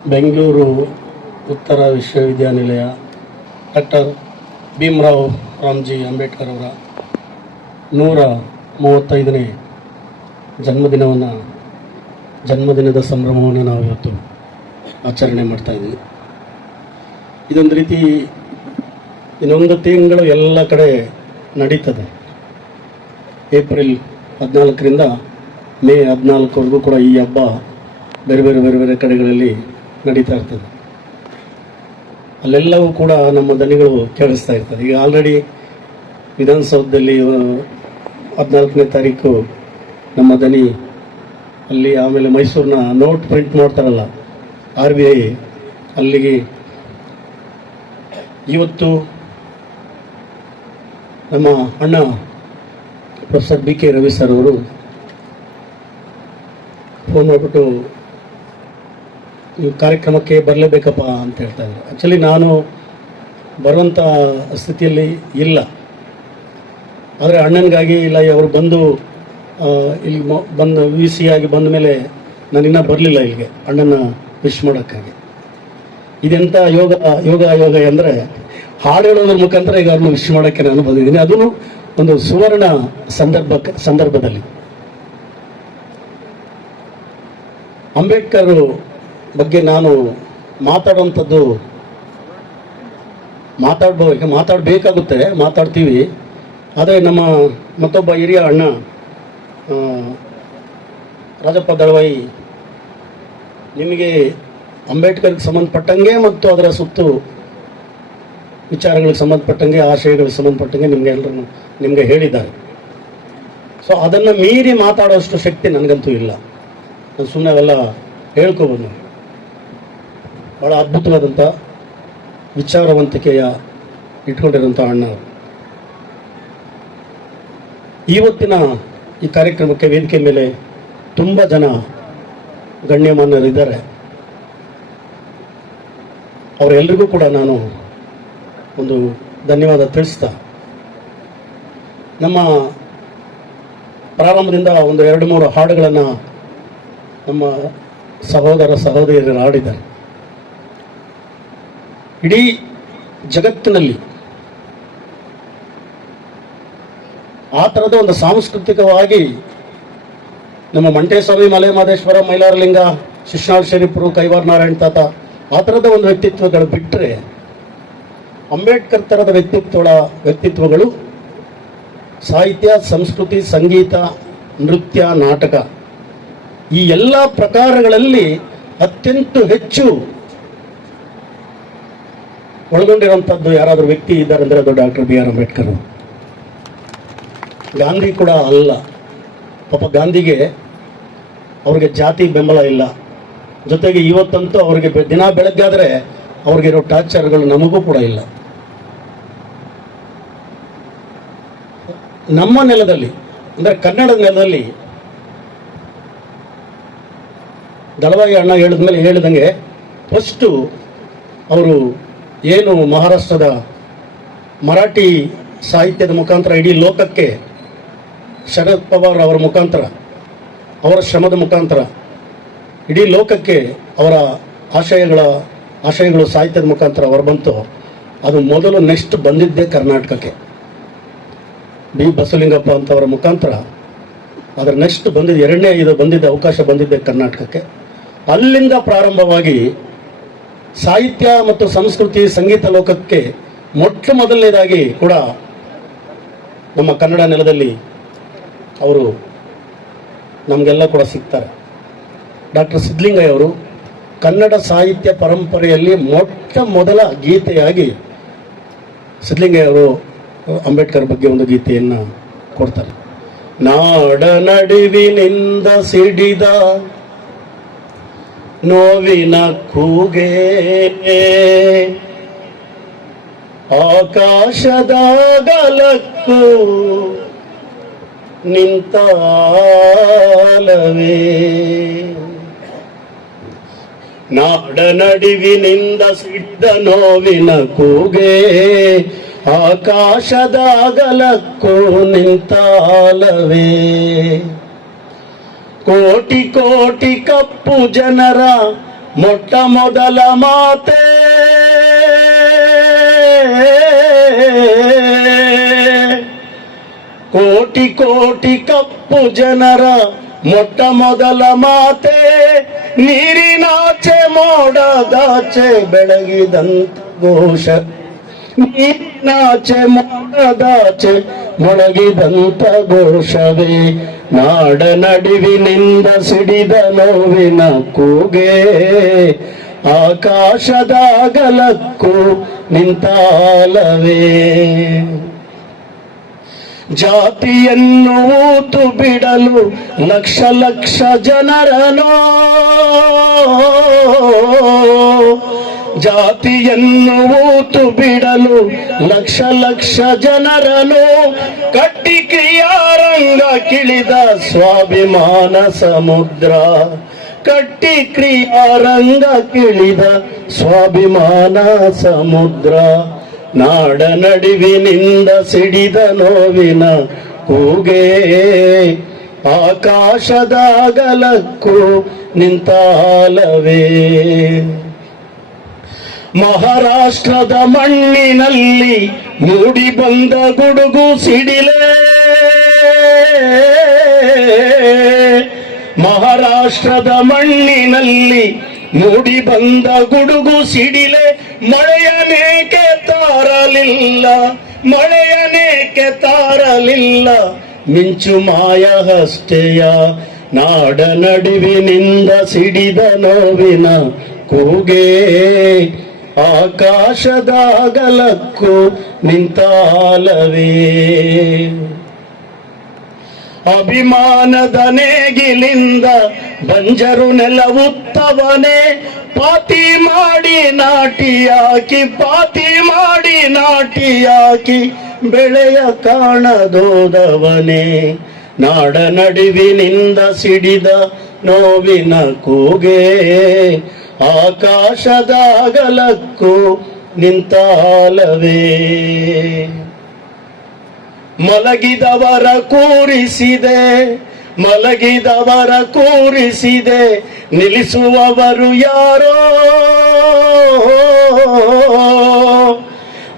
ಬೆಂಗಳೂರು ಉತ್ತರ ವಿಶ್ವವಿದ್ಯಾನಿಲಯ ಡಾಕ್ಟರ್ ಭೀಮರಾವ್ ರಾಮ್ಜಿ ಅಂಬೇಡ್ಕರ್ ಅವರ 135ನೇ ಜನ್ಮದಿನದ ಸಂಭ್ರಮವನ್ನು ನಾವು ಇವತ್ತು ಆಚರಣೆ ಮಾಡ್ತಾಯಿದ್ದೀವಿ. ಇದೊಂದು ರೀತಿ ಇನ್ನೊಂದು ತಿಂಗಳು ಎಲ್ಲ ಕಡೆ ನಡೀತದೆ. ಏಪ್ರಿಲ್ 14ರಿಂದ ಮೇ 14ವರೆಗೂ ಕೂಡ ಈ ಹಬ್ಬ ಬೇರೆ ಬೇರೆ ಕಡೆಗಳಲ್ಲಿ ನಡೀತಾ ಇರ್ತದೆ. ಅಲ್ಲೆಲ್ಲವೂ ಕೂಡ ನಮ್ಮ ದನಿಗಳು ಕೇಳಿಸ್ತಾ ಇರ್ತದೆ. ಈಗ ಆಲ್ರೆಡಿ ವಿಧಾನಸೌಧದಲ್ಲಿ 14ನೇ ತಾರೀಕು ನಮ್ಮ ದನಿ ಅಲ್ಲಿ, ಆಮೇಲೆ ಮೈಸೂರಿನ ನೋಟ್ ಪ್ರಿಂಟ್ ಮಾಡ್ತಾರಲ್ಲ RBI, ಅಲ್ಲಿಗೆ ಇವತ್ತು ನಮ್ಮ ಅಣ್ಣ ಪ್ರೊಫೆಸರ್ BK ರವಿ ಸರ್ ಅವರು ಫೋನ್ ಮಾಡಿಬಿಟ್ಟು ನೀವು ಕಾರ್ಯಕ್ರಮಕ್ಕೆ ಬರಲೇಬೇಕಪ್ಪ ಅಂತ ಹೇಳ್ತಾ ಇದ್ದಾರೆ. ಆ್ಯಕ್ಚುಲಿ ನಾನು ಬರುವಂಥ ಸ್ಥಿತಿಯಲ್ಲಿ ಇಲ್ಲ, ಆದರೆ ಅಣ್ಣನಿಗಾಗಿ ಇಲ್ಲ, ಅವರು ಬಂದು ಇಲ್ಲಿ ಬಂದು VC ಆಗಿ ಬಂದ ಮೇಲೆ ನಾನು ಇನ್ನೂ ಬರಲಿಲ್ಲ ಇಲ್ಲಿಗೆ ಅಣ್ಣನ ವಿಶ್ ಮಾಡೋಕ್ಕಾಗಿ. ಇದೆಂಥ ಯೋಗ ಅಂದರೆ ಹಾಡು ಹೇಳೋದ್ರ ಮುಖಾಂತರ ಈಗ ಅವ್ರನ್ನ ವಿಶ್ ಮಾಡೋಕ್ಕೆ ನಾನು ಬಂದಿದ್ದೀನಿ. ಅದೂ ಒಂದು ಸುವರ್ಣ ಸಂದರ್ಭದಲ್ಲಿ. ಅಂಬೇಡ್ಕರ್ ಬಗ್ಗೆ ನಾನು ಮಾತಾಡಬೇಕಾಗುತ್ತೆ, ಮಾತಾಡ್ತೀವಿ. ಆದರೆ ನಮ್ಮ ಮತ್ತೊಬ್ಬ ಹಿರಿಯ ಅಣ್ಣ ರಾಜಪ್ಪ ದಳವಾಯಿ ನಿಮಗೆ ಅಂಬೇಡ್ಕರ್ಗೆ ಸಂಬಂಧಪಟ್ಟಂಗೆ ಮತ್ತು ಅದರ ಸುತ್ತು ವಿಚಾರಗಳಿಗೆ ಸಂಬಂಧಪಟ್ಟಂಗೆ, ಆಶಯಗಳಿಗೆ ಸಂಬಂಧಪಟ್ಟಂಗೆ ನಿಮಗೆ ಹೇಳಿದ್ದಾರೆ. ಸೊ ಅದನ್ನು ಮೀರಿ ಮಾತಾಡೋಷ್ಟು ಶಕ್ತಿ ನನಗಂತೂ ಇಲ್ಲ. ನಾನು ಸುಮ್ಮನೆ ಅವೆಲ್ಲ ಹೇಳ್ಕೊಬೋದು. ಭಾಳ ಅದ್ಭುತವಾದಂಥ ವಿಚಾರವಂತಿಕೆಯ ಇಟ್ಕೊಂಡಿರೋಂಥ ಅಣ್ಣ. ಇವತ್ತಿನ ಈ ಕಾರ್ಯಕ್ರಮಕ್ಕೆ ವೇದಿಕೆ ಮೇಲೆ ತುಂಬ ಜನ ಗಣ್ಯಮಾನ್ಯರಿದ್ದಾರೆ. ಅವರೆಲ್ಲರಿಗೂ ಕೂಡ ನಾನು ಒಂದು ಧನ್ಯವಾದ ತಿಳಿಸ್ತಾ, ನಮ್ಮ ಪ್ರಾರಂಭದಿಂದ ಒಂದು 2-3 ಹಾಡುಗಳನ್ನು ನಮ್ಮ ಸಹೋದರಿಯರು ಹಾಡಿದ್ದಾರೆ. ಇಡೀ ಜಗತ್ತಿನಲ್ಲಿ ಆ ಥರದ ಒಂದು ಸಾಂಸ್ಕೃತಿಕವಾಗಿ ನಮ್ಮ ಮಂಟೇಸ್ವಾಮಿ, ಮಲೆ ಮಹದೇಶ್ವರ, ಮೈಲಾರಲಿಂಗ, ಶಿಶ್ನಾಳ್ ಶರೀಫರು, ಕೈವಾರ ನಾರಾಯಣ ತಾತ, ಆ ಥರದ ಒಂದು ವ್ಯಕ್ತಿತ್ವಗಳು ಬಿಟ್ಟರೆ ಅಂಬೇಡ್ಕರ್ ಥರದ ವ್ಯಕ್ತಿತ್ವಗಳು ಸಾಹಿತ್ಯ, ಸಂಸ್ಕೃತಿ, ಸಂಗೀತ, ನೃತ್ಯ, ನಾಟಕ ಈ ಎಲ್ಲ ಪ್ರಕಾರಗಳಲ್ಲಿ ಅತ್ಯಂತ ಹೆಚ್ಚು ಒಳಗೊಂಡಿರುವಂಥದ್ದು ಯಾರಾದರೂ ವ್ಯಕ್ತಿ ಇದ್ದಾರೆ ಅಂದರೆ ಅದು ಡಾಕ್ಟರ್ BR ಅಂಬೇಡ್ಕರ್. ಗಾಂಧಿ ಕೂಡ ಅಲ್ಲ. ಪಾಪ ಗಾಂಧಿಗೆ ಅವ್ರಿಗೆ ಜಾತಿ ಬೆಂಬಲ ಇಲ್ಲ. ಜೊತೆಗೆ ಇವತ್ತಂತೂ ಅವ್ರಿಗೆ ದಿನ ಬೆಳಗ್ಗಾದರೆ ಅವ್ರಿಗಿರೋ ಟಾರ್ಚರ್ಗಳು ನಮಗೂ ಕೂಡ ಇಲ್ಲ. ನಮ್ಮ ನೆಲದಲ್ಲಿ ಅಂದರೆ ಕನ್ನಡದ ನೆಲದಲ್ಲಿ ದಳವಾಯಿ ಅಣ್ಣ ಹೇಳಿದಂಗೆ ಫಸ್ಟು ಅವರು ಏನು ಮಹಾರಾಷ್ಟ್ರದ ಮರಾಠಿ ಸಾಹಿತ್ಯದ ಮುಖಾಂತರ ಇಡೀ ಲೋಕಕ್ಕೆ ಶರದ್ ಪವಾರ್ ಅವರ ಮುಖಾಂತರ, ಅವರ ಶ್ರಮದ ಮುಖಾಂತರ ಇಡೀ ಲೋಕಕ್ಕೆ ಅವರ ಆಶಯಗಳು ಸಾಹಿತ್ಯದ ಮುಖಾಂತರ ಹೊರಬಂತು. ಅದು ಮೊದಲು ನೆಕ್ಸ್ಟ್ ಬಂದಿದ್ದೇ ಕರ್ನಾಟಕಕ್ಕೆ. B ಬಸವಲಿಂಗಪ್ಪ ಅಂತವರ ಮುಖಾಂತರ ಅದರ ನೆಕ್ಸ್ಟ್ ಬಂದಿದ್ದ ಅವಕಾಶ ಬಂದಿದ್ದೆ ಕರ್ನಾಟಕಕ್ಕೆ. ಅಲ್ಲಿಂದ ಪ್ರಾರಂಭವಾಗಿ ಸಾಹಿತ್ಯ ಮತ್ತು ಸಂಸ್ಕೃತಿ, ಸಂಗೀತ ಲೋಕಕ್ಕೆ ಮೊದಲನೇದಾಗಿ ಕೂಡ ನಮ್ಮ ಕನ್ನಡ ನೆಲದಲ್ಲಿ ಅವರು ನಮಗೆಲ್ಲ ಕೂಡ ಸಿಗ್ತಾರೆ. ಡಾಕ್ಟರ್ ಸಿದ್ಧಲಿಂಗಯ್ಯ ಅವರು ಕನ್ನಡ ಸಾಹಿತ್ಯ ಪರಂಪರೆಯಲ್ಲಿ ಮೊದಲ ಗೀತೆಯಾಗಿ ಸಿದ್ಧಲಿಂಗಯ್ಯ ಅವರು ಅಂಬೇಡ್ಕರ್ ಬಗ್ಗೆ ಒಂದು ಗೀತೆಯನ್ನು ಕೊಡ್ತಾರೆ. ನಾಡ ನಡುವಿನಿಂದ ಸಿಡಿದ ನೋವಿನ ಕೂಗೆ, ಆಕಾಶದಾಗಲಕ್ಕೂ ನಿಂತಾಲವೇ, ನಾಡ ನಡುವಿನಿಂದ ಸಿಡಿದ ನೋವಿನ ಕೂಗೆ, ಆಕಾಶದಾಗಲಕ್ಕೂ ನಿಂತಾಲವೇ, ಕೋಟಿ ಕೋಟಿ ಕಪ್ಪು ಜನರ ಮೊಟ್ಟ ಮೊದಲ ಮಾತೆ ಕೋಟಿ ಕೋಟಿ ಕಪ್ಪು ಜನರ ಮೊಟ್ಟ ಮೊದಲ ಮಾತೆ ನೀರಿನಾಚೆ ಮೋಡದಾಚೆ ಬೆಳಗಿದಂತ ಘೋಷ ನೀರಿನಾಚೆ ಮೋಡದಾಚೆ ಮೊಳಗಿದಂತ ಘೋಷವೇ ನಾಡ ನಡುವಿನಿಂದ ಸಿಡಿದ ನೋವಿನ ಕೂಗೆ ಆಕಾಶದ ಅಗಲಕ್ಕೂ ನಿಂತಾಲವೇ ಜಾತಿಯನ್ನು ಊತು ಬಿಡಲು ಲಕ್ಷ ಲಕ್ಷ ಜನರನೋ ಜಾತಿಯನ್ನು ಊತು ಬಿಡಲು ಲಕ್ಷ ಲಕ್ಷ ಜನರನು ಕಟ್ಟಿ ಕ್ರಿಯಾರಂಗ ಕಿಳಿದ ಸ್ವಾಭಿಮಾನ ಸಮುದ್ರ ಕಟ್ಟಿ ಕ್ರಿಯಾರಂಗ ಕಿಳಿದ ಸ್ವಾಭಿಮಾನ ಸಮುದ್ರ ನಾಡ ನಡುವಿನಿಂದ ಸಿಡಿದ ನೋವಿನ ಕೂಗೆ ಆಕಾಶದ ಅಗಲಕ್ಕೂ ನಿಂತಾಲವೇ ಮಹಾರಾಷ್ಟ್ರದ ಮಣ್ಣಿನಲ್ಲಿ ಮೂಡಿ ಬಂದ ಗುಡುಗು ಸಿಡಿಲೆ ಮಹಾರಾಷ್ಟ್ರದ ಮಣ್ಣಿನಲ್ಲಿ ಮೂಡಿ ಬಂದ ಗುಡುಗು ಸಿಡಿಲೆ ಮಳೆಯನೇಕೆ ತಾರಲಿಲ್ಲ ಮಳೆಯನೇಕೆ ತಾರಲಿಲ್ಲ ಮಿಂಚು ಮಾಯ ಹಸ್ತೆಯ ನಾಡ ನಡುವಿನಿಂದ ಸಿಡಿದ ನೋವಿನ ಕೂಗೆ ಆಕಾಶದ ಅಗಲಕ್ಕೂ ನಿಂತಾಲವೇ ಅಭಿಮಾನದ ನೇಗಿಲಿಂದ ಬಂಜರು ನೆಲವುತ್ತವನೇ ಪಾತಿ ಮಾಡಿ ನಾಟಿಯಾಕಿ ಪಾತಿ ಮಾಡಿ ನಾಟಿಯಾಕಿ ಬೆಳೆಯ ಕಾಣದೋದವನೇ ನಾಡ ನಡುವಿನಿಂದ ಸಿಡಿದ ನೋವಿನ ಕೂಗೆ ಆಕಾಶದ ಅಗಲಕ್ಕೂ ನಿಂತಾಲವೇ ಮಲಗಿದವರ ಕೂರಿಸಿದೆ ಮಲಗಿದವರ ಕೂರಿಸಿದೆ ನಿಲ್ಲಿಸುವವರು ಯಾರೋ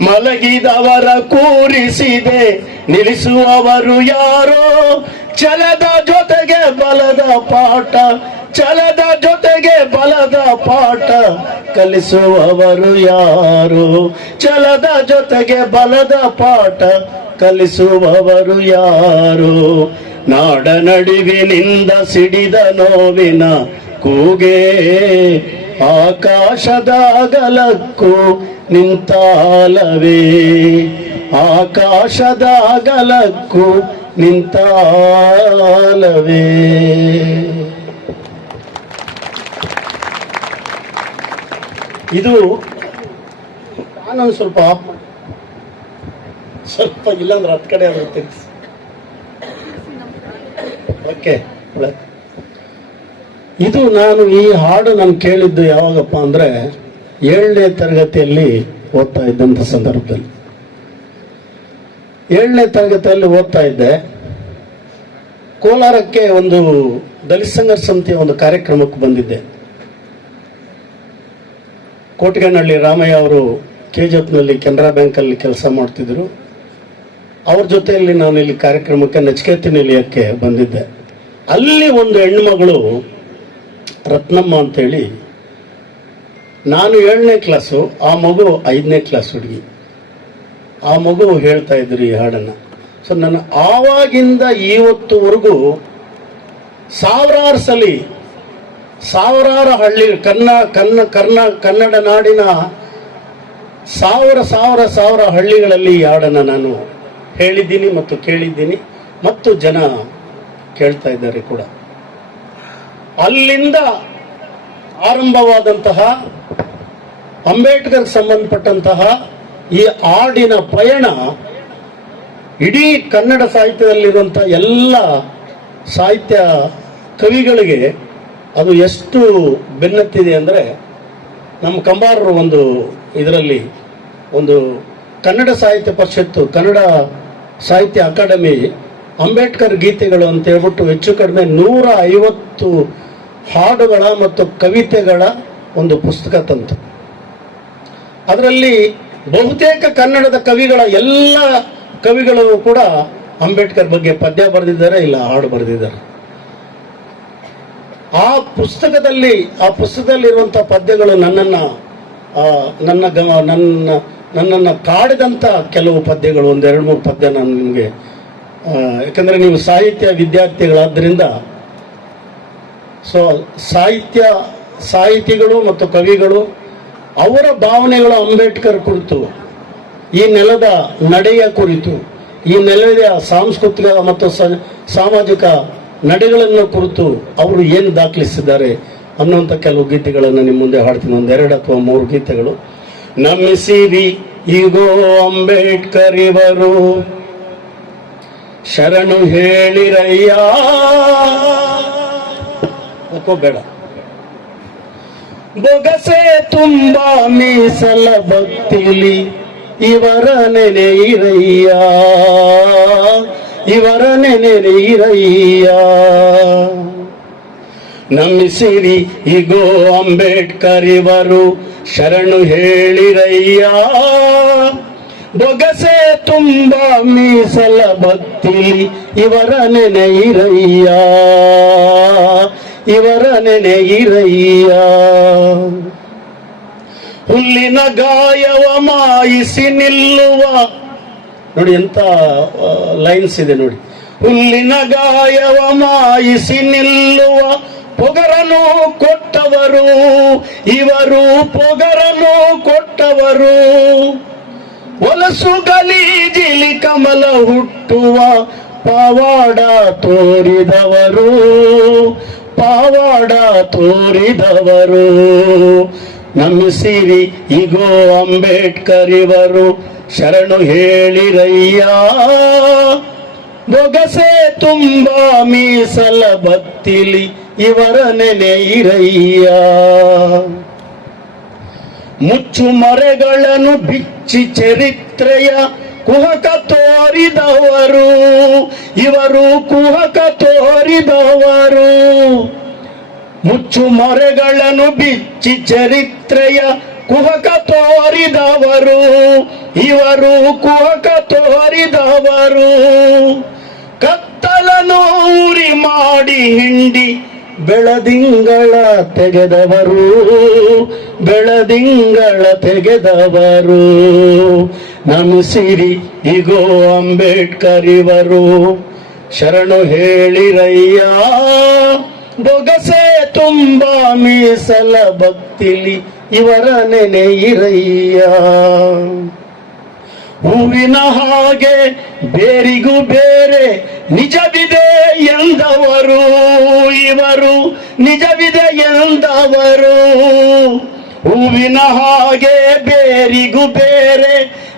ಮಲಗಿದವರ ಕೂರಿಸಿದೆ ನಿಲ್ಲಿಸುವವರು ಯಾರೋ ಛಲದ ಜೊತೆಗೆ ಬಲದ ಪಾಠ ಛಲದ ಜೊತೆಗೆ ಬಲದ ಪಾಠ ಕಲಿಸುವವರು ಯಾರು ಛಲದ ಜೊತೆಗೆ ಬಲದ ಪಾಠ ಕಲಿಸುವವರು ಯಾರು ನಾಡ ನಡುವಿನಿಂದ ಸಿಡಿದ ನೋವಿನ ಕೂಗೆ ಆಕಾಶದ ಅಗಲಕ್ಕೂ ನಿಂತಾಲವೇ ಆಕಾಶದ ಅಗಲಕ್ಕೂ ನಿಂತಾಲವೇ ಇದು ನಾನೊಂದು ಸ್ವಲ್ಪ ಆಫ್ ಮಾಡಿ ಸ್ವಲ್ಪ ಇಲ್ಲಾಂದ್ರೆ ಹತ್ತು ಕಡೆ ಆದ್ರೂ ತಿರ್ಗಿಸಿ ಓಕೆ ಇದು ನಾನು ಈ ಹಾಡು ನಾನು ಕೇಳಿದ್ದು ಯಾವಾಗಪ್ಪ ಅಂದ್ರೆ 7ನೇ ತರಗತಿಯಲ್ಲಿ ಓದ್ತಾ ಇದ್ದಂಥ ಸಂದರ್ಭದಲ್ಲಿ 7ನೇ ತರಗತಿಯಲ್ಲಿ ಓದ್ತಾ ಇದ್ದೆ ಕೋಲಾರಕ್ಕೆ ಒಂದು ದಲಿತ ಸಂಘರ್ಷ ಸಮಿತಿಯ ಒಂದು ಕಾರ್ಯಕ್ರಮಕ್ಕೆ ಬಂದಿದ್ದೆ ಕೋಟಗನಹಳ್ಳಿ ರಾಮಯ್ಯ ಅವರು ಕೆಜಿಎಫ್ನಲ್ಲಿ ಕೆನರಾ ಬ್ಯಾಂಕಲ್ಲಿ ಕೆಲಸ ಮಾಡ್ತಿದ್ರು ಅವ್ರ ಜೊತೆಯಲ್ಲಿ ನಾನು ಇಲ್ಲಿ ಕಾರ್ಯಕ್ರಮಕ್ಕೆ ನಚಿಕೇತ ನಿಲಯಕ್ಕೆ ಬಂದಿದ್ದೆ ಅಲ್ಲಿ ಒಂದು ಹೆಣ್ಮಗಳು ರತ್ನಮ್ಮ ಅಂತೇಳಿ ನಾನು 7ನೇ ಕ್ಲಾಸು ಆ ಮಗು 5ನೇ ಕ್ಲಾಸ್ ಹುಡುಗಿ ಆ ಮಗು ಹೇಳ್ತಾ ಇದ್ರು ಈ ಹಾಡನ್ನು ಸೊ ನಾನು ಆವಾಗಿಂದ ಇವತ್ತುವರೆಗೂ ಸಾವಿರಾರು ಸಲಿ ಸಾವಿರಾರು ಹಳ್ಳಿ ಕನ್ನಡ ನಾಡಿನ ಸಾವಿರ ಹಳ್ಳಿಗಳಲ್ಲಿ ಈ ಹಾಡನ್ನು ನಾನು ಹೇಳಿದ್ದೀನಿ ಮತ್ತು ಕೇಳಿದ್ದೀನಿ ಮತ್ತು ಜನ ಕೇಳ್ತಾ ಇದ್ದಾರೆ ಕೂಡ ಅಲ್ಲಿಂದ ಆರಂಭವಾದಂತಹ ಅಂಬೇಡ್ಕರ್ ಸಂಬಂಧಪಟ್ಟಂತಹ ಈ ಹಾಡಿನ ಪಯಣ ಇಡೀ ಕನ್ನಡ ಸಾಹಿತ್ಯದಲ್ಲಿರುವಂಥ ಎಲ್ಲ ಸಾಹಿತ್ಯ ಕವಿಗಳಿಗೆ ಅದು ಎಷ್ಟು ಬೆನ್ನತ್ತಿದೆ ಅಂದರೆ ನಮ್ಮ ಕಂಬಾರರು ಒಂದು ಇದರಲ್ಲಿ ಒಂದು ಕನ್ನಡ ಸಾಹಿತ್ಯ ಪರಿಷತ್ತು ಕನ್ನಡ ಸಾಹಿತ್ಯ ಅಕಾಡೆಮಿ ಅಂಬೇಡ್ಕರ್ ಗೀತೆಗಳು ಅಂತ ಹೇಳ್ಬಿಟ್ಟು ಹೆಚ್ಚು ಕಡಿಮೆ 150 ಹಾಡುಗಳ ಮತ್ತು ಕವಿತೆಗಳ ಒಂದು ಪುಸ್ತಕ ತಂತು. ಅದರಲ್ಲಿ ಬಹುತೇಕ ಕನ್ನಡದ ಕವಿಗಳ ಎಲ್ಲ ಕವಿಗಳು ಕೂಡ ಅಂಬೇಡ್ಕರ್ ಬಗ್ಗೆ ಪದ್ಯ ಬರೆದಿದ್ದಾರೆ, ಇಲ್ಲ ಹಾಡು ಬರೆದಿದ್ದಾರೆ. ಆ ಪುಸ್ತಕದಲ್ಲಿರುವಂಥ ಪದ್ಯಗಳು ನನ್ನನ್ನು ಕಾಡಿದಂಥ ಕೆಲವು ಪದ್ಯಗಳು, ಒಂದೆರಡು ಮೂರು ಪದ್ಯ ನಾನು ನಿಮಗೆ, ಯಾಕಂದರೆ ನೀವು ಸಾಹಿತ್ಯ ವಿದ್ಯಾರ್ಥಿಗಳಾದ್ದರಿಂದ, ಸೊ ಸಾಹಿತಿಗಳು ಮತ್ತು ಕವಿಗಳು ಅವರ ಭಾವನೆಗಳು ಅಂಬೇಡ್ಕರ್ ಕುರಿತು, ಈ ನೆಲದ ನಡೆಯ ಕುರಿತು, ಈ ನೆಲದ ಸಾಂಸ್ಕೃತಿಕ ಮತ್ತು ಸಾಮಾಜಿಕ ನಡೆಗಳನ್ನು ಕುರಿತು ಅವರು ಏನು ದಾಖಲಿಸಿದ್ದಾರೆ ಅನ್ನುವಂಥ ಕೆಲವು ಗೀತೆಗಳನ್ನು ನಿಮ್ಮ ಮುಂದೆ ಹಾಡ್ತೀನಿ. ಒಂದೆರಡು ಅಥವಾ ಮೂರು ಗೀತೆಗಳು. ನಮಿಸಿರಿ ಈಗೋ ಅಂಬೇಡ್ಕರ್ ಇವರು, ಶರಣು ಹೇಳಿರಯ್ಯ. ಬೇಡ. ಬೊಗಸೆ ತುಂಬಾ ಮೀಸಲ ಭಕ್ತಿಲಿ ಇವರ ನೆನೆಯಿರಯ್ಯ, ಇವರ ನೆನೆಯಿರಯ್ಯ. ನಮಿಸಿರಿ ಈಗೋ ಅಂಬೇಡ್ಕರ್ ಇವರು, ಶರಣು ಹೇಳಿರಯ್ಯ. ಬೊಗಸೆ ತುಂಬಾ ಮೀಸಲ ಭಕ್ತಿಲಿ ಇವರ ನೆನೆಯಿರಯ್ಯ, ಇವರ ನೆನೆಯಿರಯ್ಯ. ಹುಲ್ಲಿನ ಗಾಯವ ಮಾಯಿಸಿ ನಿಲ್ಲುವ, ನೋಡಿ ಎಂತ ಲೈನ್ಸ್ ಇದೆ ನೋಡಿ. ಹುಲ್ಲಿನ ಗಾಯವ ಮಾಯಿಸಿ ನಿಲ್ಲುವ ಪೊಗರನು ಕೊಟ್ಟವರು ಇವರು, ಪೊಗರನು ಕೊಟ್ಟವರು. ಒಲಸು ಗಲೀಜಿಲಿ ಕಮಲ ಹುಟ್ಟುವ ಪಾವಾಡ ತೋರಿದವರು, ಪಾವಾಡ ತೋರಿದವರು. ನಮಿಸಿರಿ ಈಗೋ ಅಂಬೇಡ್ಕರ್ ಇವರು, ಶರಣು ಹೇಳಿರಯ್ಯ. ಬೊಗಸೆ ತುಂಬಾ ಮೀಸಲ ಭಕ್ತಿಲಿ ಇವರ ನೆನೆಯಿರಯ್ಯ. ಮುಚ್ಚು ಮರೆಗಳನ್ನು ಬಿಚ್ಚಿ ಚರಿತ್ರೆಯ ಕುಹಕ ತೋರಿದವರು ಇವರು, ಕುಹಕ ತೋರಿದವರು. ಮುಚ್ಚು ಮರೆಗಳನ್ನು ಬಿಚ್ಚಿ ಚರಿತ್ರೆಯ ಕುಹಕ ತೋರಿದವರು ಇವರು, ಕುಹಕ ತೋರಿದವರು. ಕತ್ತಲನು ಉರಿ ಮಾಡಿ ಹಿಂಡಿ ಬೆಳದಿಂಗಳ ತೆಗೆದವರು, ಬೆಳದಿಂಗಳ ತೆಗೆದವರು. ನಮಿಸಿರಿ ಈಗೋ ಅಂಬೇಡ್ಕರ್ ಇವರು, ಶರಣು ಹೇಳಿರಯ್ಯ. ಬೊಗಸೆ ತುಂಬಾ ಮೀಸಲ ಭಕ್ತಿಲಿ ಇವರ ನೆನೆಯಿರಯ್ಯ. ಹೂವಿನ ಹಾಗೆ ಬೇರಿಗೂ ಬೇರೆ ನಿಜವಿದೆ ಎಂದವರು ಇವರು, ನಿಜವಿದೆ ಎಂದವರು. ಹೂವಿನ ಹಾಗೆ ಬೇರಿಗೂ ಬೇರೆ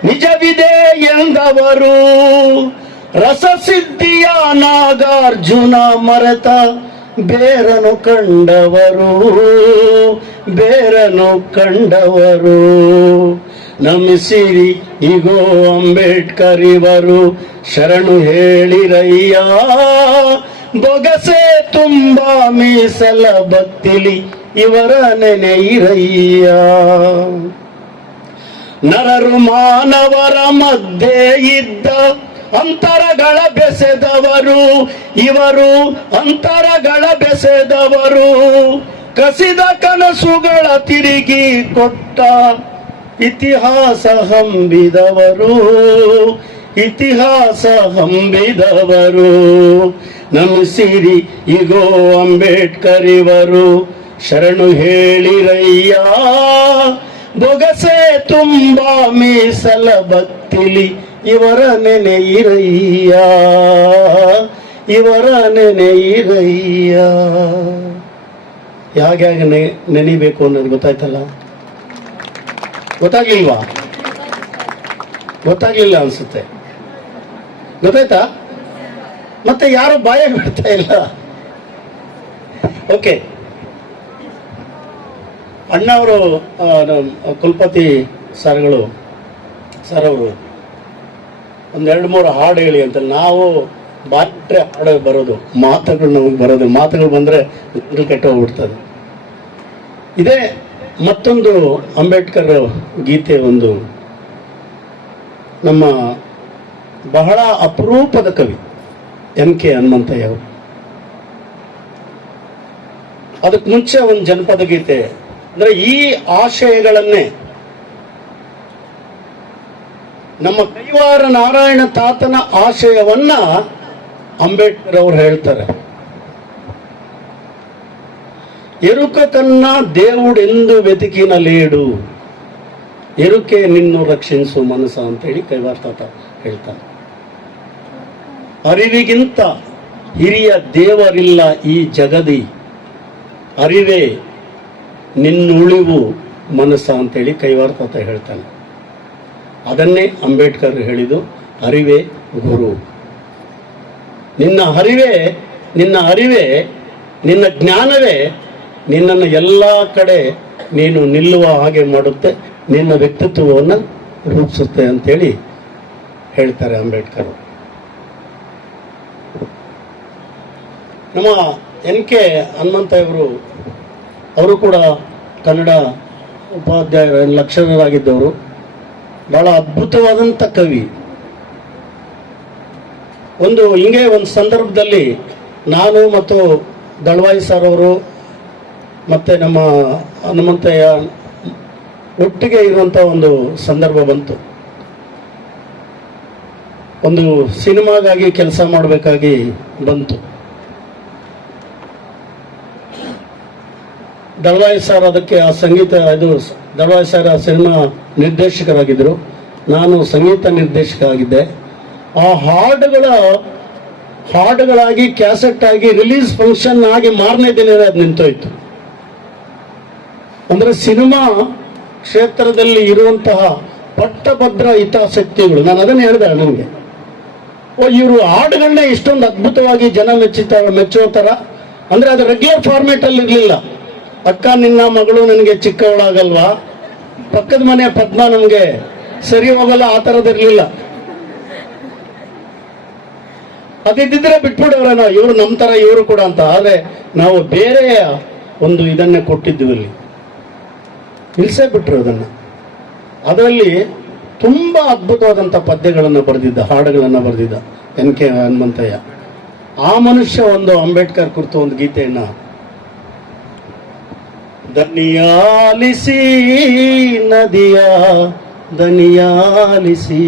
ನಿಜವಿದೆ ಎಂದವರು. ರಸಸಿದ್ಧಿಯ ನಾಗಾರ್ಜುನ ಮರೆತ ಬೇರನು ಕಂಡವರು, ಬೇರನು ಕಂಡವರು. ನಮಿಸಿರಿ ಈಗೋ ಅಂಬೇಡ್ಕರ್ ಇವರು, ಶರಣು ಹೇಳಿರಯ್ಯ. ಬೊಗಸೆ ತುಂಬಾ ಮೀಸಲ ಭಕ್ತಿಲಿ ಇವರ ನೆನೆಯಿರಯ್ಯ. ನರರು ಮಾನವರ ಮಧ್ಯೆ ಇದ್ದ ಅಂತರಗಳ ಬೆಸೆದವರು ಇವರು, ಅಂತರಗಳ ಬೆಸೆದವರು. ಕಸಿದ ಕನಸುಗಳ ತಿರುಗಿ ಕೊಟ್ಟ ಇತಿಹಾಸ ಹಂಬಿದವರು, ಇತಿಹಾಸ ಹಂಬಿದವರು. ನಮಿಸಿರಿ ಈಗೋ ಅಂಬೇಡ್ಕರ್ ಇವರು, ಶರಣು ಹೇಳಿರಯ್ಯ. ಬೊಗಸೆ ತುಂಬಾ ಮೀಸಲ ಭಕ್ತಿಲಿ ಇವರ ನೆನೆಯಿರಯ್ಯ, ಇವರ ನೆನೆಯಿರಯ್ಯ. ಹೇಗೆ ನೆನಿಬೇಕು ಅನ್ನೋದು ಗೊತ್ತಾಯ್ತಲ್ಲ? ಗೊತ್ತಾಗ್ಲಿಲ್ವಾ? ಗೊತ್ತಾಗ್ಲಿಲ್ಲ ಅನ್ಸುತ್ತೆ. ಗೊತ್ತಾಯ್ತಾ? ಮತ್ತೆ ಯಾರು ಬಾಯ ಬಿಡ್ತಾ ಇಲ್ಲ. ಓಕೆ, ಅಣ್ಣವರು ಕುಲಪತಿ ಸರ್ ಅವರು ಒಂದೆರಡು ಮೂರು ಹಾಡು ಹೇಳಿ ಅಂತ. ನಾವು ಬಾಟ್ರೆ ಹಾಡು ಬರೋದು, ಮಾತುಗಳು ನಮಗೆ ಬರೋದು. ಮಾತುಗಳು ಬಂದರೆ ಜನರು ಕೆಟ್ಟು ಹೋಗ್ಬಿಡ್ತದೆ. ಇದೇ ಮತ್ತೊಂದು ಅಂಬೇಡ್ಕರ್ ಗೀತೆ, ಒಂದು ನಮ್ಮ ಬಹಳ ಅಪರೂಪದ ಕವಿ ಎಂ.ಕೆ. ಹನುಮಂತಯ್ಯ ಅವರು. ಅದಕ್ಕೆ ಮುಂಚೆ ಒಂದು ಜನಪದ ಗೀತೆ, ಅಂದ್ರೆ ಈ ಆಶಯಗಳನ್ನೇ ನಮ್ಮ ಕೈವಾರ ನಾರಾಯಣ ತಾತನ ಆಶಯವನ್ನ ಅಂಬೇಡ್ಕರ್ ಅವರು ಹೇಳ್ತಾರೆ. ಎರುಕ ಕನ್ನ దేవుడెందు వెతికిన లేడు, ಎರುಕೆ ನಿನ್ನು ರಕ್ಷಿಸು ಮನಸ್ಸ ಅಂತೇಳಿ ಕೈವಾರ ತಾತ ಹೇಳ್ತಾರೆ. ಅರಿವಿಗಿಂತ ಹಿರಿಯ ದೇವರಿಲ್ಲ ಈ ಜಗದಿ, ಅರಿವೇ ನಿನ್ನುಳಿವು ಮನಸ್ಸ ಅಂತೇಳಿ ಕೈವಾರ ತಾತ ಹೇಳ್ತಾನೆ. ಅದನ್ನೇ ಅಂಬೇಡ್ಕರ್ ಹೇಳಿದು, ಅರಿವೇ ಗುರು. ನಿನ್ನ ಅರಿವೇ ನಿನ್ನ ಜ್ಞಾನವೇ ನಿನ್ನನ್ನು ಎಲ್ಲ ಕಡೆ ನೀನು ನಿಲ್ಲುವ ಹಾಗೆ ಮಾಡುತ್ತೆ, ನಿನ್ನ ವ್ಯಕ್ತಿತ್ವವನ್ನು ರೂಪಿಸುತ್ತೆ ಅಂತೇಳಿ ಹೇಳ್ತಾರೆ ಅಂಬೇಡ್ಕರ್. ನಮ್ಮ ಎಂ.ಕೆ. ಹನುಮಂತಯ್ಯವರು ಅವರು ಕೂಡ ಕನ್ನಡ ಉಪಾಧ್ಯಾಯರು, ಲೆಕ್ಚರರಾಗಿದ್ದವರು. ಬಹಳ ಅದ್ಭುತವಾದಂಥ ಕವಿ. ಒಂದು ಸಂದರ್ಭದಲ್ಲಿ ನಾನು ಮತ್ತು ದಳವಾಯಿ ಸರ್ ಅವರು ಮತ್ತೆ ನಮ್ಮ ಹನುಮಂತಯ್ಯ ಒಟ್ಟಿಗೆ ಇರುವಂಥ ಒಂದು ಸಂದರ್ಭ ಬಂತು. ಒಂದು ಸಿನಿಮಾಗಾಗಿ ಕೆಲಸ ಮಾಡಬೇಕಾಗಿ ಬಂತು. ದಳವಾಯಿ ಸರ್ ಅದಕ್ಕೆ ಆ ಸಂಗೀತ, ದಳವಾಯಿ ಸರ್ ಆ ಸಿನಿಮಾ ನಿರ್ದೇಶಕರಾಗಿದ್ದರು, ನಾನು ಸಂಗೀತ ನಿರ್ದೇಶಕ ಆಗಿದ್ದೆ. ಆ ಹಾಡುಗಳಾಗಿ ಕ್ಯಾಸೆಟ್ ಆಗಿ ರಿಲೀಸ್ ಫಂಕ್ಷನ್ ಆಗಿ ಮಾರನೇ ದಿನ ಅದು ನಿಂತೋಯ್ತು. ಅಂದ್ರೆ ಸಿನಿಮಾ ಕ್ಷೇತ್ರದಲ್ಲಿ ಇರುವಂತಹ ಪಟ್ಟಭದ್ರ ಹಿತಾಸಕ್ತಿಗಳು, ನಾನು ಅದನ್ನು ಹೇಳಿದೆ ನನಗೆ, ಇವರು ಹಾಡುಗಳನ್ನೇ ಇಷ್ಟೊಂದು ಅದ್ಭುತವಾಗಿ ಜನ ಮೆಚ್ಚುವ ಥರ, ಅಂದ್ರೆ ಅದು ರೆಗ್ಯುಲರ್ ಫಾರ್ಮೇಟ್ ಅಲ್ಲಿ ಇರಲಿಲ್ಲ. ಅಕ್ಕ ನಿನ್ನ ಮಗಳು ನನಗೆ ಚಿಕ್ಕವಳಾಗಲ್ವಾ, ಪಕ್ಕದ ಮನೆ ಪದ್ಮ ನಮಗೆ ಸರಿ ಹೋಗಲ್ಲ, ಆ ಥರದಿರಲಿಲ್ಲ. ಅದಿದ್ದಿದ್ರೆ ಬಿಟ್ಬಿಡೋರೇನೋ ಇವರು ನಮ್ಮ ಥರ ಇವರು ಕೂಡ ಅಂತ. ಆದರೆ ನಾವು ಬೇರೆಯ ಒಂದು ಇದನ್ನೇ ಕೊಟ್ಟಿದ್ದೀವಿ, ಇಲ್ಲಿ ನಿಲ್ಸೇ ಬಿಟ್ರು ಅದನ್ನು. ಅದರಲ್ಲಿ ತುಂಬ ಅದ್ಭುತವಾದಂಥ ಪದ್ಯಗಳನ್ನು ಬರೆದಿದ್ದ, ಹಾಡುಗಳನ್ನು ಬರೆದಿದ್ದ ಎಂ.ಕೆ. ಹನುಮಂತಯ್ಯ. ಆ ಮನುಷ್ಯ ಒಂದು ಅಂಬೇಡ್ಕರ್ ಕುರಿತು ಒಂದು ಗೀತೆಯನ್ನು, ದನಿಯಾಲಿಸಿ ನದಿಯ ದನಿಯಾಲಿಸಿ,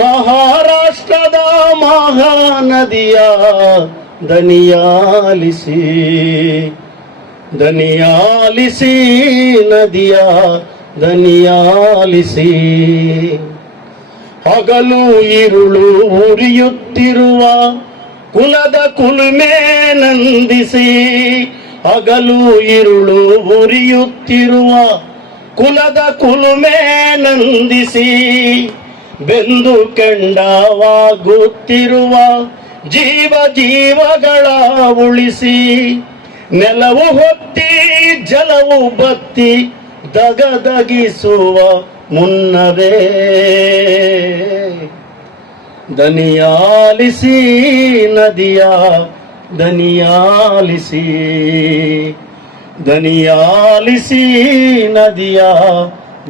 ಮಹಾರಾಷ್ಟ್ರದ ಮಹಾನದಿಯ ದನಿಯಾಲಿಸಿ, ದನಿಯಾಲಿಸಿ ನದಿಯ ದನಿಯಾಲಿಸಿ, ಹಗಲು ಇರುಳು ಉರಿಯುತ್ತಿರುವ ಕುಲದ ಕುಲುಮೆ ನಂದಿಸಿ, ಹಗಲು ಇರುಳು ಉರಿಯುತ್ತಿರುವ ಕುಲದ ಕುಲುಮೆ ನಂದಿಸಿ, ಬೆಂದು ಕೆಂಡವಾಗುತ್ತಿರುವ ಜೀವಗಳ ಉಳಿಸಿ, ನೆಲವು ಹೊತ್ತಿ ಜಲವು ಬತ್ತಿ ದಗದಗಿಸುವ ಮುನ್ನವೇ, ದನಿಯಾಲಿಸಿ ನದಿಯ ದನಿಯಾಲಿಸಿ, ದನಿಯಾಲಿಸಿ ನದಿಯ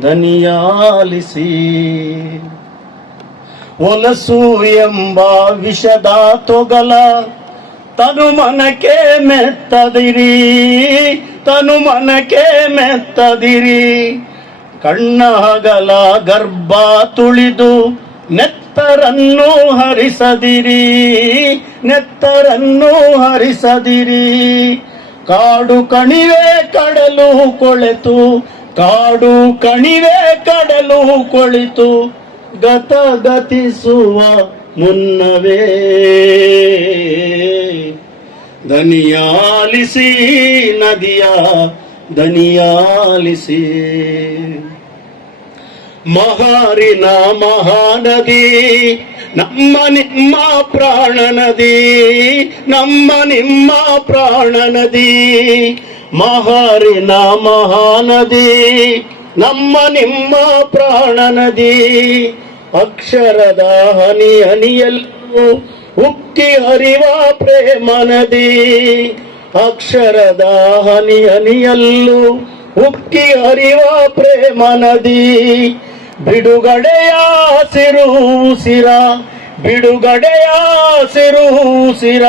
ದನಿಯಾಲಿಸಿ. ಒಲಸು ಎಂಬ ವಿಷದ ತೊಗಲ ತನು ಮನಕ್ಕೆ ಮೆತ್ತದಿರಿ, ತನು ಮನಕ್ಕೆ ಮೆತ್ತದಿರಿ, ಕಣ್ಣಗಲ ಗರ್ಭ ತುಳಿದು ನೆತ್ತರನ್ನು ಹರಿಸದಿರಿ, ನೆತ್ತರನ್ನು ಹರಿಸದಿರಿ, ಕಾಡು ಕಣಿವೆ ಕಡಲು ಕೊಳೆತು, ಕಾಡು ಕಣಿವೆ ಕಡಲು ಕೊಳಿತು ಗತಿಸುವ ಮುನ್ನವೇ, ದನಿಯಾಲಿಸಿ ನದಿಯ ದನಿಯಾಲಿಸಿ. ಮಹಾರಿನ ಮಹಾನದಿ ನಮ್ಮ ನಿಮ್ಮ ಪ್ರಾಣ ನದಿ, ನಮ್ಮ ನಿಮ್ಮ ಪ್ರಾಣ ನದಿ, ಮಹಾರಿನ ಮಹಾನದಿ ನಮ್ಮ ನಿಮ್ಮ ಪ್ರಾಣ ನದಿ, ಅಕ್ಷರದ ಹನಿ ಹನಿಯಲ್ಲೂ ಉಕ್ಕಿ ಹರಿವ ಪ್ರೇಮ ನದಿ, ಅಕ್ಷರದ ಹನಿ ಹನಿಯಲ್ಲೂ ಉಕ್ಕಿ ಹರಿವ ಪ್ರೇಮ ನದಿ. ಬಿಡುಗಡೆಯ ಸಿರ ಬಿಡುಗಡೆಯ ಸಿರ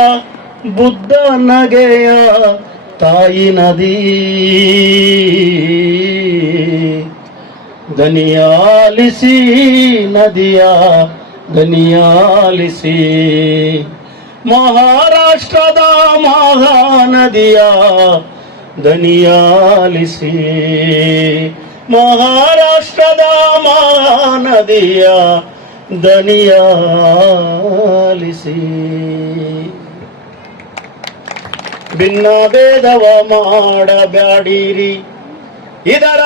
ಬುದ್ಧ ನಗೆಯ ತಾಯಿ ನದಿ. ದನಿಯಾಲಿಸಿ ನದಿಯ ದನಿಯಾಲಿಸಿ, ಮಹಾರಾಷ್ಟ್ರದ ಮಹಾನದಿಯ ದನಿಯಾಲಿಸಿ, ಮಹಾರಾಷ್ಟ್ರದ ಮಹಾನದಿಯ ದನಿಯಾಲಿಸಿ. ಭಿನ್ನ ಭೇದವ ಮಾಡಬ್ಯಾಡಿರಿ, ಇದರ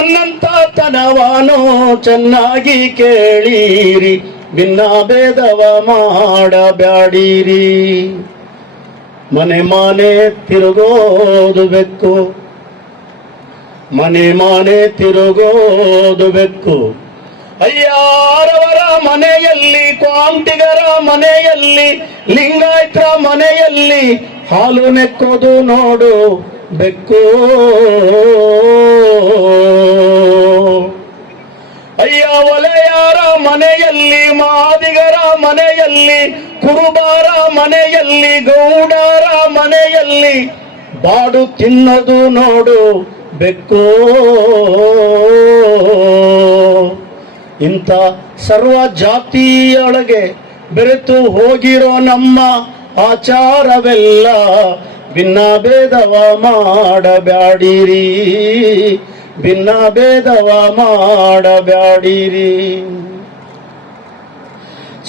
ಉನ್ನತತನವನ್ನು ಚೆನ್ನಾಗಿ ಕೇಳಿರಿ. ಭಿನ್ನ ಭೇದವ ಮಾಡಬ್ಯಾಡಿರಿ. ಮನೆ ಮನೆ ತಿರುಗೋದು ಬೆಕ್ಕು, ಮನೆ ಮನೆ ತಿರುಗೋದು ಬೆಕ್ಕು. ಅಯ್ಯಾರವರ ಮನೆಯಲ್ಲಿ, ಕ್ವಾಂಟಿಗರ ಮನೆಯಲ್ಲಿ, ಲಿಂಗಾಯತರ ಮನೆಯಲ್ಲಿ ಹಾಲು ನೆಕ್ಕೋದು ನೋಡು ಬೆಕ್ಕು. ಅಯ್ಯ ಒಲೆಯಾರ ಮನೆಯಲ್ಲಿ, ಮಾದಿಗರ ಮನೆಯಲ್ಲಿ, ಕುರುಬಾರ ಮನೆಯಲ್ಲಿ, ಗೌಡರ ಮನೆಯಲ್ಲಿ ಬಾಡು ತಿನ್ನೋದು ನೋಡು ಬೆಕ್ಕು. ಇಂಥ ಸರ್ವ ಜಾತಿಯೊಳಗೆ ಬೆರೆತು ಹೋಗಿರೋ ನಮ್ಮ ಆಚಾರವೆಲ್ಲ ಭಿನ್ನ ಭೇದವ ಮಾಡಬ್ಯಾಡಿರಿ, ಭಿನ್ನ ಭೇದವ ಮಾಡಬ್ಯಾಡಿರಿ.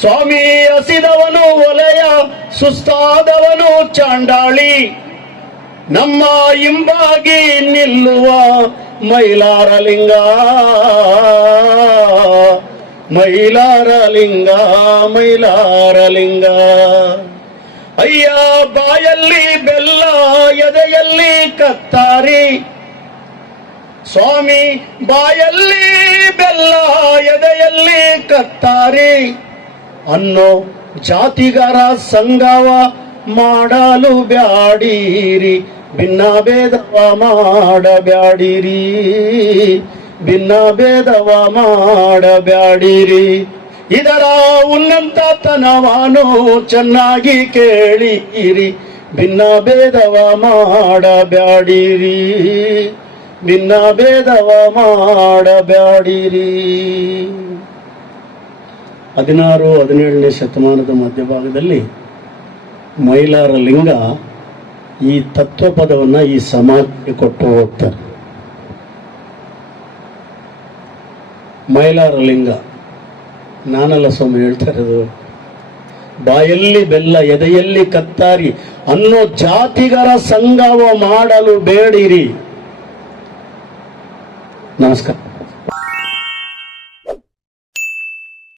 ಸ್ವಾಮಿ ಹಸಿದವನು ಒಲೆಯ, ಸುಸ್ತಾದವನು ಚಾಂಡಾಳಿ, ನಮ್ಮ ಹಿಂಬಾಗಿ ನಿಲ್ಲುವ ಮೈಲಾರ ಲಿಂಗ, ಮೈಲಾರ ಲಿಂಗ, ಮೈಲಾರ ಲಿಂಗ. ಅಯ್ಯ ಬಾಯಲ್ಲಿ ಬೆಲ್ಲ, ಎದೆಯಲ್ಲಿ ಕತ್ತಾರಿ, ಸ್ವಾಮಿ ಬಾಯಲ್ಲಿ ಬೆಲ್ಲ, ಎದೆಯಲ್ಲಿ ಕತ್ತಾರಿ ಅನ್ನೋ ಜಾತಿಗಾರ ಸಂಗವ ಮಾಡಲು ಬ್ಯಾಡಿರಿ. ಭಿನ್ನ ಭೇದವ ಮಾಡಬ್ಯಾಡಿರಿ, ಭಿನ್ನ ಭೇದವ ಮಾಡಬ್ಯಾಡಿರಿ. ಇದರ ಉನ್ನತತನವನ್ನು ಚೆನ್ನಾಗಿ ಕೇಳಿರಿ. ಭಿನ್ನ ಭೇದವ ಮಾಡಬ್ಯಾಡಿರಿ, ಭಿನ್ನ ಭೇದವ ಮಾಡಬ್ಯಾಡಿರಿ. 16-17ನೇ ಶತಮಾನದ ಮಧ್ಯಭಾಗದಲ್ಲಿ ಮೈಲಾರ ಲಿಂಗ ಈ ತತ್ವಪದವನ್ನು ಈ ಸಮಾಜಕ್ಕೆ ಕೊಟ್ಟು ಹೋಗ್ತಾರೆ. ಮೈಲಾರ ಲಿಂಗ ನಾನಲ್ಲ ಸ್ವಾಮಿ ಹೇಳ್ತಾ ಇರೋದು. ಬಾಯಲ್ಲಿ ಬೆಲ್ಲ, ಎದೆಯಲ್ಲಿ ಕತ್ತಾರಿ ಅನ್ನೋ ಜಾತಿಗರ ಸಂಗವ ಮಾಡಲು ಬೇಡಿರಿ. ನಮಸ್ಕಾರ.